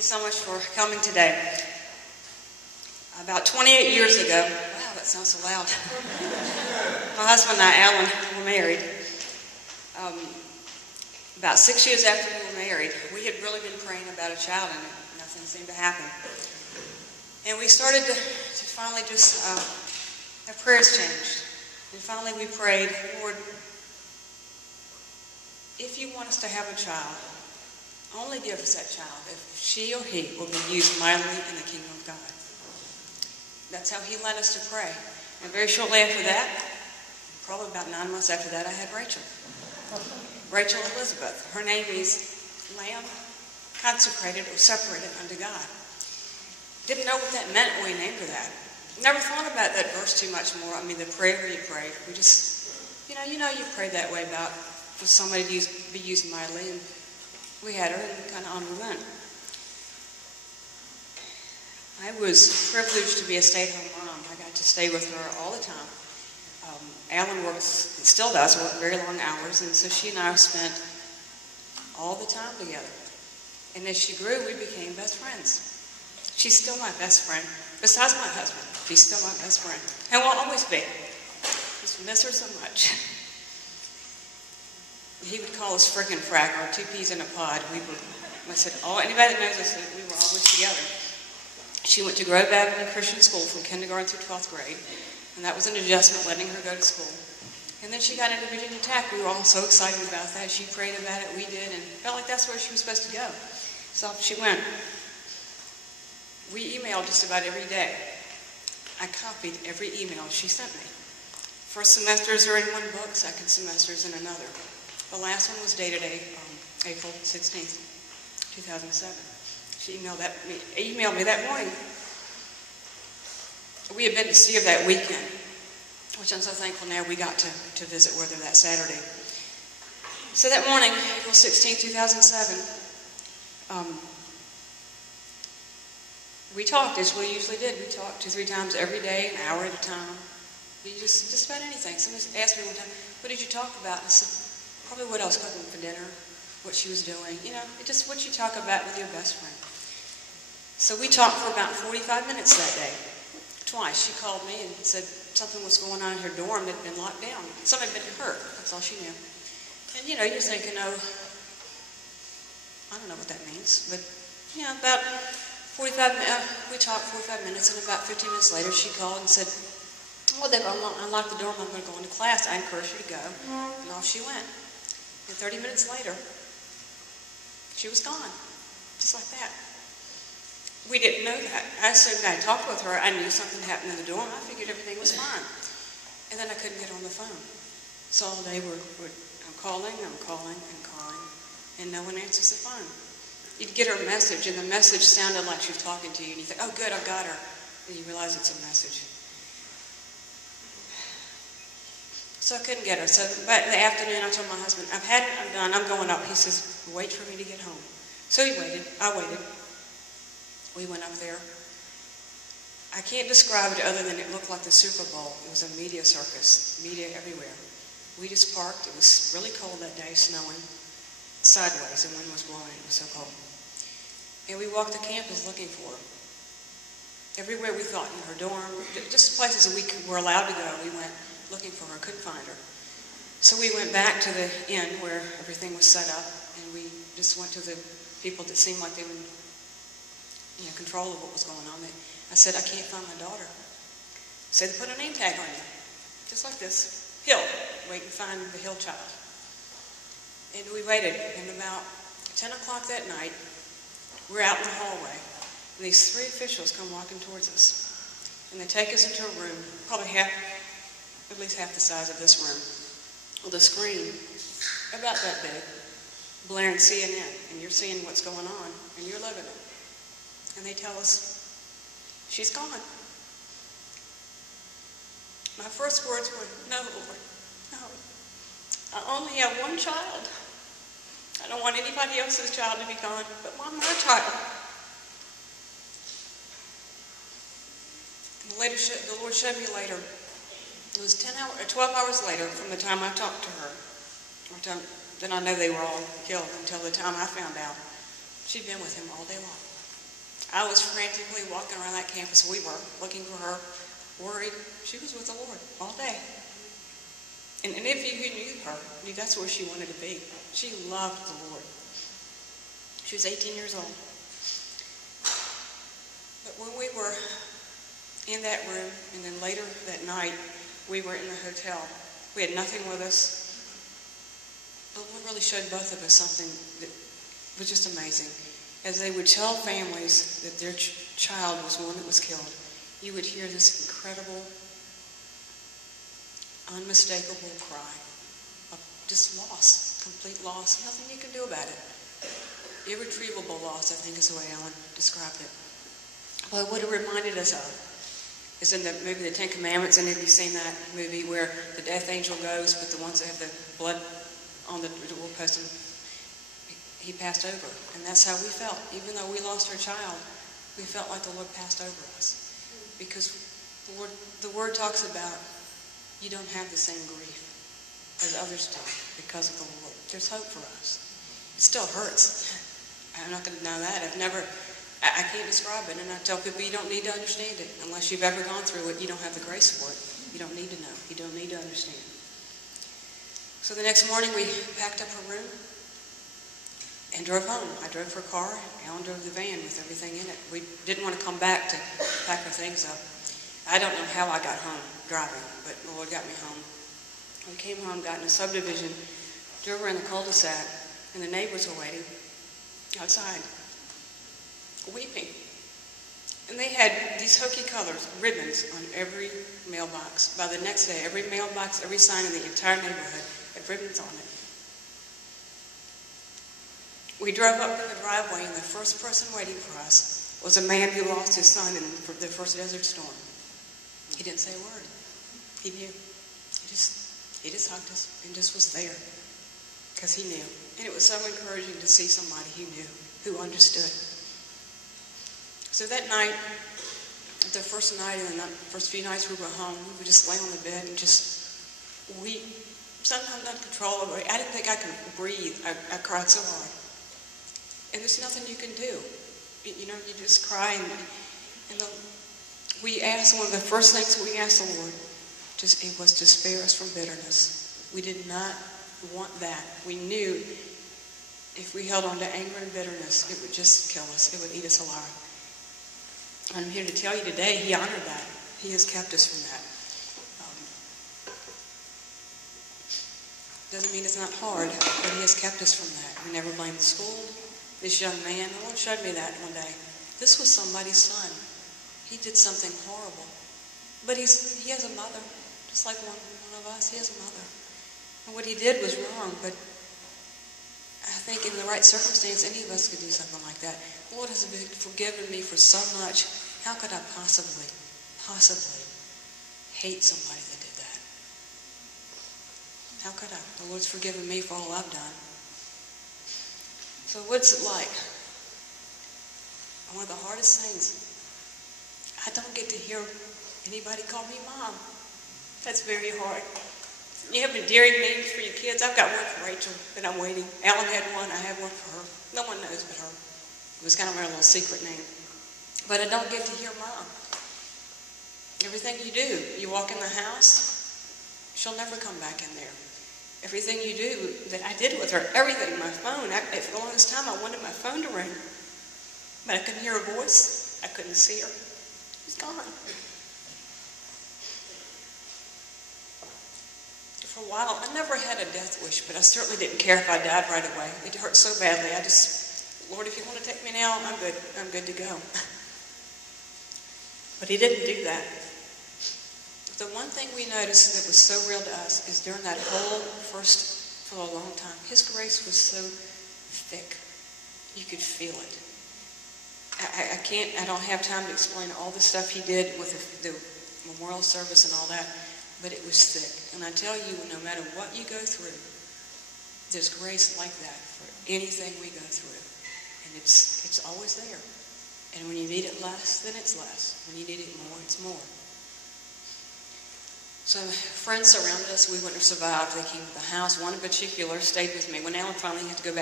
you so much for coming today. About 28 years ago, wow, that sounds so loud. My husband and I, Alan, were married. About 6 years after we were married, we had really been praying about a child and nothing seemed to happen. And we started to finally just, our prayers changed. And finally we prayed, Lord, if you want us to have a child, only give us that child if she or he will be used mightily in the kingdom of God. That's how he led us to pray. And very shortly after that, probably about 9 months after that, I had Rachel. Rachel Elizabeth. Her name is Lamb, consecrated or separated unto God. Didn't know what that meant when we named her that. Never thought about that verse too much more. I mean, the prayer you prayed. We just, you prayed that way about for somebody to be used mightily, and we had her, and kind of on we went. I was privileged to be a stay-at-home mom. I got to stay with her all the time. Alan works, and still does, work very long hours, and so she and I spent all the time together. And as she grew, we became best friends. She's still my best friend. Besides my husband, she's still my best friend. And will always be. Just miss her so much. He would call us frickin' frack, or two peas in a pod. I said, anybody that knows us, we were always together. She went to Grove Avenue Christian School from kindergarten through 12th grade. And that was an adjustment, letting her go to school. And then she got into Virginia Tech. We were all so excited about that. She prayed about it, we did, and felt like that's where she was supposed to go. So off she went. We emailed just about every day. I copied every email she sent me. First semesters are in one book, second semesters in another. The last one was dated April 16th, 2007. She emailed me that morning. We had been to see her that weekend, which I'm so thankful now we got to visit with her that Saturday. So that morning, April 16, 2007, we talked as we usually did. We talked 2-3 times every day, an hour at a time. We just about anything. Somebody asked me one time, what did you talk about? I said, probably what I was cooking for dinner, what she was doing, just what you talk about with your best friend. So we talked for about 45 minutes that day. Twice. She called me and said something was going on in her dorm that had been locked down. Something had been hurt. That's all she knew. And, you're thinking, I don't know what that means. But, about 45 minutes, we talked 45 minutes, and about 15 minutes later, she called and said, they've unlocked the dorm. I'm going to go into class. I encourage you to go. And off she went. And 30 minutes later, she was gone. Just like that. We didn't know that. I assumed I talked with her. I knew something happened in the dorm. I figured everything was fine. And then I couldn't get on the phone. So all day I'm calling, and no one answers the phone. You'd get her message, and the message sounded like she was talking to you, and you think, oh, good, I've got her. And you realize it's a message. So I couldn't get her. So but in the afternoon, I told my husband, I've had it, I'm done, I'm going up. He says, wait for me to get home. So he waited. I waited. We went up there. I can't describe it other than it looked like the Super Bowl. It was a media circus, media everywhere. We just parked. It was really cold that day, snowing, sideways, and wind was blowing. It was so cold. And we walked the campus looking for her. Everywhere we thought, in her dorm, just places that we were allowed to go, we went looking for her, couldn't find her. So we went back to the inn where everything was set up, and we just went to the people that seemed like they were control of what was going on. I said, I can't find my daughter. So they put a name tag on you, just like this. Hill. Wait and find the Hill child. And we waited, and about 10 o'clock that night, we're out in the hallway, and these 3 officials come walking towards us. And they take us into a room, probably at least half the size of this room, with a screen about that big, blaring CNN, and you're seeing what's going on, and you're living it. And they tell us, she's gone. My first words were, no, Lord, no. I only have one child. I don't want anybody else's child to be gone, but my child. The Lord showed me later. It was 12 hours later from the time I talked to her. Then I know they were all killed until the time I found out. She'd been with him all day long. I was frantically walking around that campus. We were looking for her, worried. She was with the Lord all day. And if you who knew her, knew that's where she wanted to be. She loved the Lord. She was 18 years old. But when we were in that room, and then later that night, we were in the hotel. We had nothing with us. But the Lord really showed both of us something that was just amazing. As they would tell families that their child was one that was killed, you would hear this incredible, unmistakable cry of just loss, complete loss, nothing you can do about it. Irretrievable loss, I think is the way Alan described it. Well, what it reminded us of is in the movie The Ten Commandments, and have you seen that movie where the death angel goes, but the ones that have the blood on the doorpost, and he passed over. And that's how we felt. Even though we lost our child, we felt like the Lord passed over us. Because the Word talks about you don't have the same grief as others do because of the Lord. There's hope for us. It still hurts. I'm not going to deny that. I can't describe it. And I tell people you don't need to understand it. Unless you've ever gone through it, you don't have the grace for it. You don't need to know. You don't need to understand. So the next morning we packed up her room and drove home. I drove her car. Alan drove the van with everything in it. We didn't want to come back to pack her things up. I don't know how I got home driving, but the Lord got me home. We came home, got in a subdivision, drove around the cul-de-sac, and the neighbors were waiting outside, weeping. And they had these hokey colors, ribbons, on every mailbox. By the next day, every mailbox, every sign in the entire neighborhood had ribbons on it. We drove up to the driveway, and the first person waiting for us was a man who lost his son in the first desert storm. He didn't say a word. He knew. He just hugged us and just was there because he knew. And it was so encouraging to see somebody who knew, who understood. So that night, the first night and the first few nights we were home, we would just lay on the bed and just weep. Sometimes uncontrollably. I didn't think I could breathe. I cried so hard. And there's nothing you can do. You know, you just cry. We asked, one of the first things we asked the Lord, it was to spare us from bitterness. We did not want that. We knew if we held on to anger and bitterness, it would just kill us. It would eat us alive. And I'm here to tell you today, he honored that. He has kept us from that. Doesn't mean it's not hard, but he has kept us from that. We never blamed the school. This young man, the Lord showed me that one day. This was somebody's son. He did something horrible. But he has a mother, just like one of us. He has a mother. And what he did was wrong, but I think in the right circumstance, any of us could do something like that. The Lord has forgiven me for so much. How could I possibly hate somebody that did that? How could I? The Lord's forgiven me for all I've done. So what's it like? One of the hardest things, I don't get to hear anybody call me Mom. That's very hard. You have endearing names for your kids. I've got one for Rachel that I'm waiting. Alan had one. I have one for her. No one knows but her. It was kind of our little secret name. But I don't get to hear Mom. Everything you do, you walk in the house, she'll never come back in there. Everything you do that I did with her, everything, my phone, for the longest time I wanted my phone to ring. But I couldn't hear her voice. I couldn't see her. She's gone. For a while, I never had a death wish, but I certainly didn't care if I died right away. It hurt so badly. Lord, if you want to take me now, I'm good. I'm good to go. But he didn't do that. The one thing we noticed that was so real to us is during that whole for a long time, his grace was so thick. You could feel it. I don't have time to explain all the stuff he did with the memorial service and all that, but it was thick. And I tell you, no matter what you go through, there's grace like that for anything we go through. And it's always there. And when you need it less, then it's less. When you need it more, it's more. So friends surrounded us. We wouldn't have survived. They came to the house. One in particular stayed with me. When Alan finally had to go back